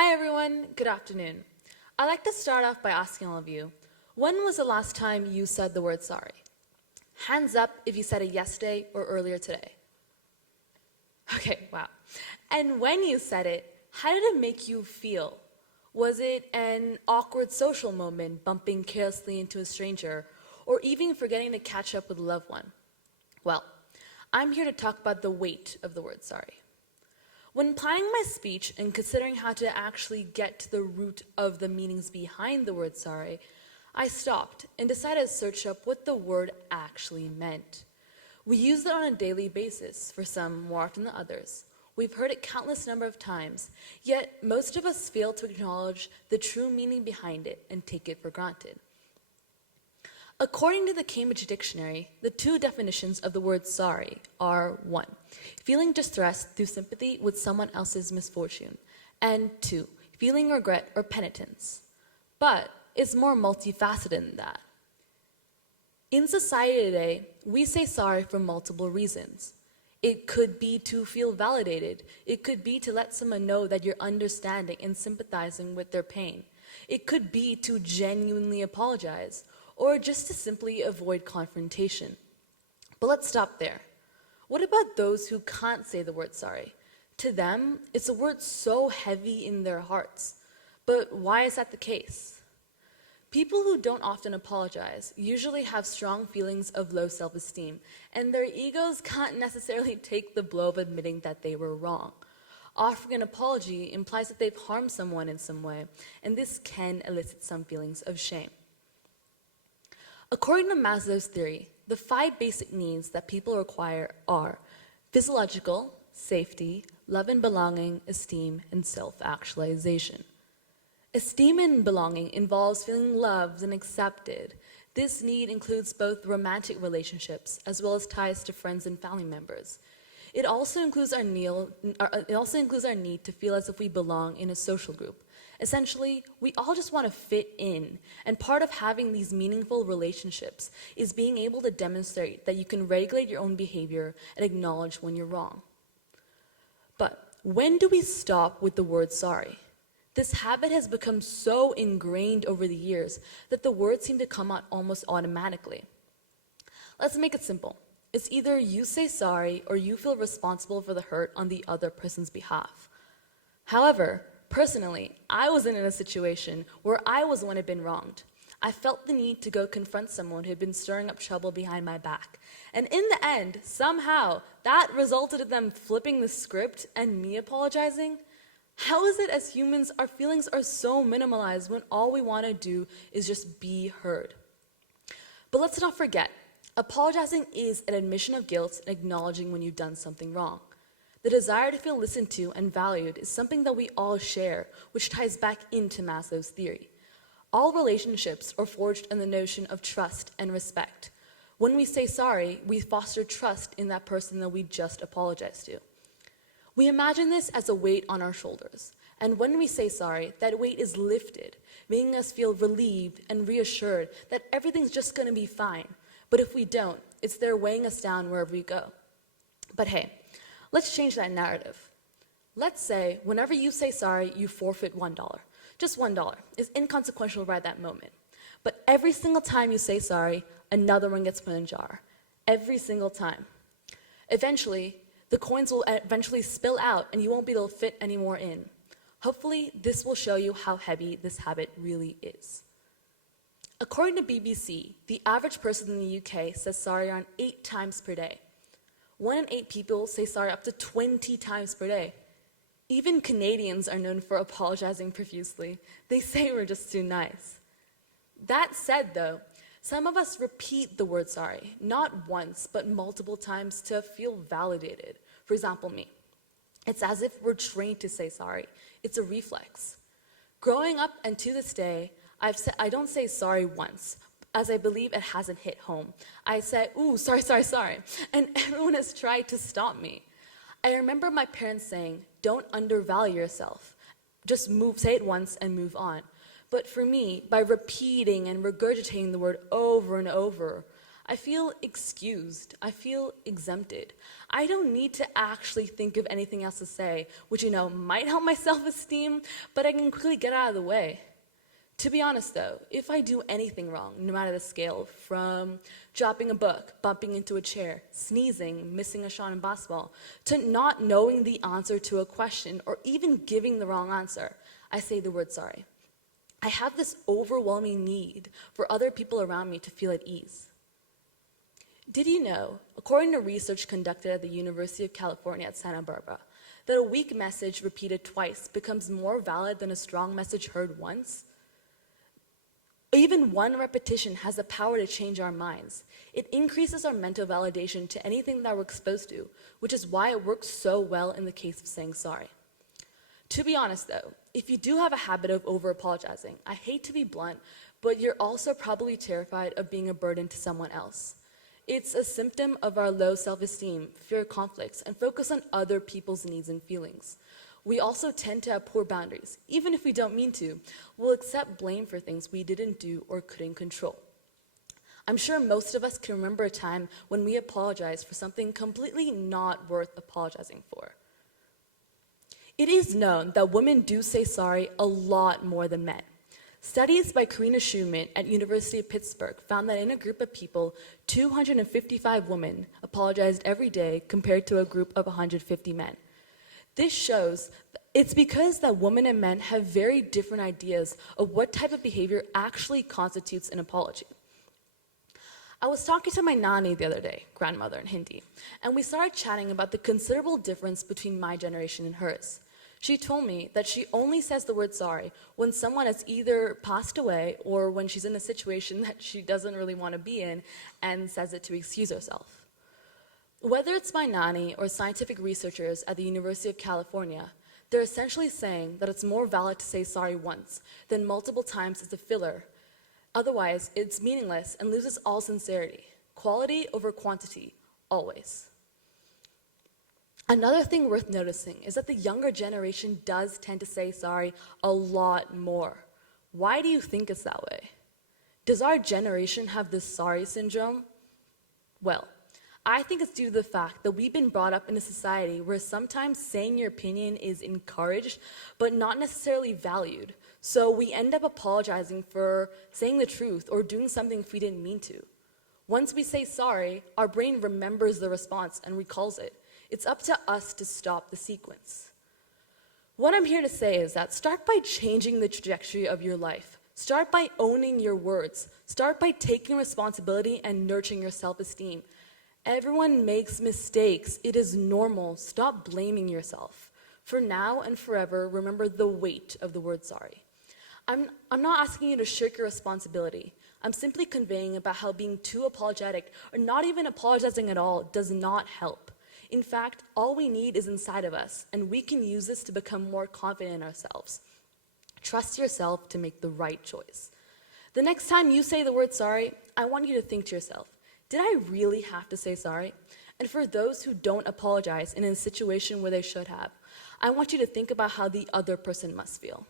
Hi everyone, good afternoon. I'd like to start off by asking all of you, when was the last time you said the word sorry? Hands up if you said it yesterday or earlier today. Okay, wow. And when you said it, how did it make you feel? Was it an awkward social moment, bumping carelessly into a stranger, or even forgetting to catch up with a loved one? Well, I'm here to talk about the weight of the word sorry. When planning my speech and considering how to actually get to the root of the meanings behind the word sorry, I stopped and decided to search up what the word actually meant. We use it on a daily basis, for some more often than others. We've heard it countless number of times, yet most of us fail to acknowledge the true meaning behind it and take it for granted. According to the Cambridge Dictionary, the two definitions of the word sorry are 1. Feeling distress through sympathy with someone else's misfortune, and 2. Feeling regret or penitence. But it's more multifaceted than that. In society today, we say sorry for multiple reasons. It could be to feel validated. It could be to let someone know that you're understanding and sympathizing with their pain. It could be to genuinely apologize, or just to simply avoid confrontation. But let's stop there. What about those who can't say the word sorry? To them, it's a word so heavy in their hearts. But why is that the case? People who don't often apologize usually have strong feelings of low self-esteem, and their egos can't necessarily take the blow of admitting that they were wrong. Offering an apology implies that they've harmed someone in some way, and this can elicit some feelings of shame. According to Maslow's theory, the 5 basic needs that people require are physiological, safety, love and belonging, esteem, and self-actualization. Esteem and belonging involves feeling loved and accepted. This need includes both romantic relationships as well as ties to friends and family members. It also includes our need to feel as if we belong in a social group. Essentially, we all just want to fit in, and part of having these meaningful relationships is being able to demonstrate that you can regulate your own behavior and acknowledge when you're wrong. But when do we stop with the word sorry? This habit has become so ingrained over the years that the words seem to come out almost automatically. Let's make it simple. It's either you say sorry or you feel responsible for the hurt on the other person's behalf. However, personally, I wasn't in a situation where I was the one who had been wronged. I felt the need to go confront someone who had been stirring up trouble behind my back. And in the end, somehow, that resulted in them flipping the script and me apologizing. How is it as humans, our feelings are so minimalized when all we want to do is just be heard? But let's not forget, apologizing is an admission of guilt and acknowledging when you've done something wrong. The desire to feel listened to and valued is something that we all share, which ties back into Maslow's theory. All relationships are forged on the notion of trust and respect. When we say sorry, we foster trust in that person that we just apologized to. We imagine this as a weight on our shoulders, and when we say sorry, that weight is lifted, making us feel relieved and reassured that everything's just going to be fine. But if we don't, it's there weighing us down wherever we go. But hey, let's change that narrative. Let's say whenever you say sorry, you forfeit $1. Just $1. It's inconsequential right at that moment. But every single time you say sorry, another one gets put in a jar. Every single time. Eventually, the coins will eventually spill out and you won't be able to fit any more in. Hopefully, this will show you how heavy this habit really is. According to BBC, the average person in the UK says sorry around 8 times per day. 1 in 8 people say sorry up to 20 times per day. Even Canadians are known for apologizing profusely. They say we're just too nice. That said, though, some of us repeat the word sorry, not once, but multiple times to feel validated. For example, me. It's as if we're trained to say sorry. It's a reflex. Growing up and to this day, I don't say sorry once, as I believe it hasn't hit home. I say, ooh, sorry, and everyone has tried to stop me. I remember my parents saying, don't undervalue yourself. Just say it once and move on. But for me, by repeating and regurgitating the word over and over, I feel excused. I feel exempted. I don't need to actually think of anything else to say, which, might help my self-esteem, but I can quickly get out of the way. To be honest though, if I do anything wrong, no matter the scale, from dropping a book, bumping into a chair, sneezing, missing a shot in basketball, to not knowing the answer to a question, or even giving the wrong answer, I say the word sorry. I have this overwhelming need for other people around me to feel at ease. Did you know, according to research conducted at the University of California at Santa Barbara, that a weak message repeated twice becomes more valid than a strong message heard once? Even one repetition has the power to change our minds. It increases our mental validation to anything that we're exposed to, which is why it works so well in the case of saying sorry. To be honest though, if you do have a habit of over-apologizing, I hate to be blunt, but you're also probably terrified of being a burden to someone else. It's a symptom of our low self-esteem, fear conflicts, and focus on other people's needs and feelings. We also tend to have poor boundaries. Even if we don't mean to, we'll accept blame for things we didn't do or couldn't control. I'm sure most of us can remember a time when we apologized for something completely not worth apologizing for. It is known that women do say sorry a lot more than men. Studies by Karina Schumann at University of Pittsburgh found that in a group of people, 255 women apologized every day compared to a group of 150 men. This shows it's because that women and men have very different ideas of what type of behavior actually constitutes an apology. I was talking to my nani the other day, grandmother in Hindi, and we started chatting about the considerable difference between my generation and hers. She told me that she only says the word sorry when someone has either passed away or when she's in a situation that she doesn't really want to be in and says it to excuse herself. Whether it's my nani or scientific researchers at the University of California, they're essentially saying that it's more valid to say sorry once than multiple times as a filler. Otherwise, it's meaningless and loses all sincerity. Quality over quantity, always. Another thing worth noticing is that the younger generation does tend to say sorry a lot more. Why do you think it's that way? Does our generation have this sorry syndrome? Well, I think it's due to the fact that we've been brought up in a society where sometimes saying your opinion is encouraged, but not necessarily valued. So we end up apologizing for saying the truth or doing something if we didn't mean to. Once we say sorry, our brain remembers the response and recalls it. It's up to us to stop the sequence. What I'm here to say is that start by changing the trajectory of your life. Start by owning your words. Start by taking responsibility and nurturing your self-esteem. Everyone makes mistakes. It is normal. Stop blaming yourself. For now and forever, remember the weight of the word sorry. I'm not asking you to shirk your responsibility. I'm simply conveying about how being too apologetic or not even apologizing at all does not help. In fact, all we need is inside of us, and we can use this to become more confident in ourselves. Trust yourself to make the right choice. The next time you say the word sorry, I want you to think to yourself, did I really have to say sorry? And for those who don't apologize in a situation where they should have, I want you to think about how the other person must feel.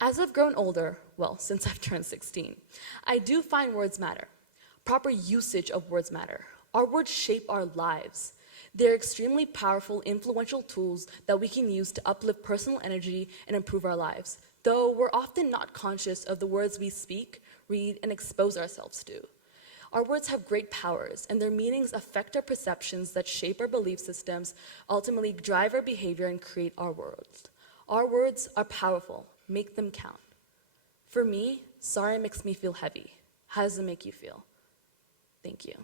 As I've grown older, well, since I've turned 16, I do find words matter. Proper usage of words matter. Our words shape our lives. They're extremely powerful, influential tools that we can use to uplift personal energy and improve our lives, though we're often not conscious of the words we speak, read, and expose ourselves to. Our words have great powers, and their meanings affect our perceptions that shape our belief systems, ultimately drive our behavior, and create our world. Our words are powerful. Make them count. For me, sorry makes me feel heavy. How does it make you feel? Thank you.